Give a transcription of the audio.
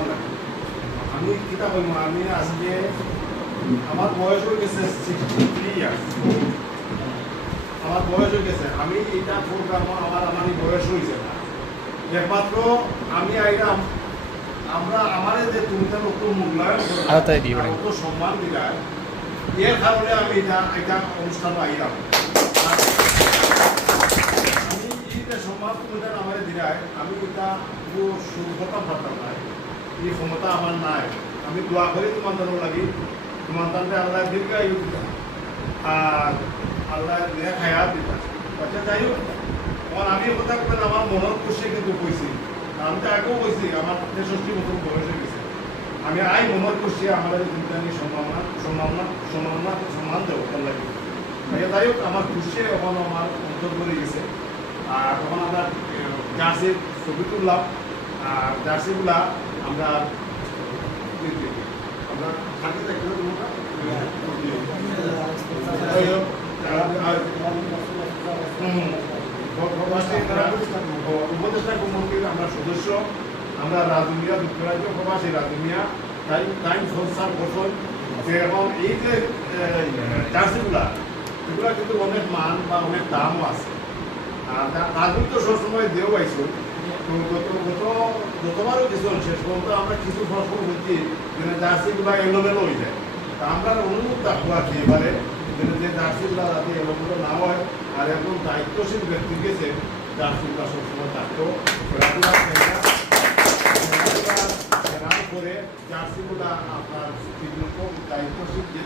আমার লাগে আমি কিতা বলবো আমি আজকে আমার বয়স হয়ে গেছে 63 ইয়ার্স আমার বয়স হয়ে গেছে আমি এটা প্রোগ্রাম আমারই বয়স হয়েছে না একমাত্র আমি আইলাম আমরা আমাদের যে তুমিটা অত মূল্যায়ন অত সম্মান দিলাম এর কারণে আমি এটা অনুষ্ঠান আইলাম আমি এইটা সম্মান তুমিটা আমার দিলাই আমি এটা পুরো সুখতা পারতাম না এই ক্ষমতা আমার নাই আমি দোয়া করি তোমার জন্য লাগি তোমার তাতে আল্লাহ দীর্ঘায়ু দিতাম আর আল্লাহ হায়াত দিতাম আচ্ছা যাই হোক আমার আমি কথা বললেন আমার মনত খুশি কিন্তু কইছি আমি তো আগেও কইছি আমার 63 বছর বয়স হয়ে গেছে আমি আই মনত খুশি আমাদের বিজ্ঞানী সম্মান দেবো লাগে যাই হোক আমার খুশি এখন আমার অন্তর করে গেছে আর তখন আমরা জার্সির ছবি তুললাম আর জার্সিগুলা আমরা থাকি দেখতে উপদেষ্টা কমিটির আমরা সদস্য আমরা রাজুমিয়া যুক্তরাজ্য প্রবাসী রাজুমিয়া টাইম সংস্থার গঠন এবং এই যে জার্সিগুলা এগুলা কিন্তু অনেক মান বা অনেক দামও আছে আর রাজু তো সবসময় দেও পাইছো তো যতবারও কিছু শেষ পর্যন্ত আমরা কিছু প্রশ্ন বলছি যে জার্সিগুলা এলোমেলো হয়ে যায় তা আমরা অনুরোধ রাখবো আর কি এবারে যে জার্সিগুলা যাতে এলোমেলো না হয় আর একদম দায়িত্বশীল ব্যক্তি গেছে জার্সিগুলা সবসময় থাকতো করে জার্সিগুলা আপনার দায়িত্বশীল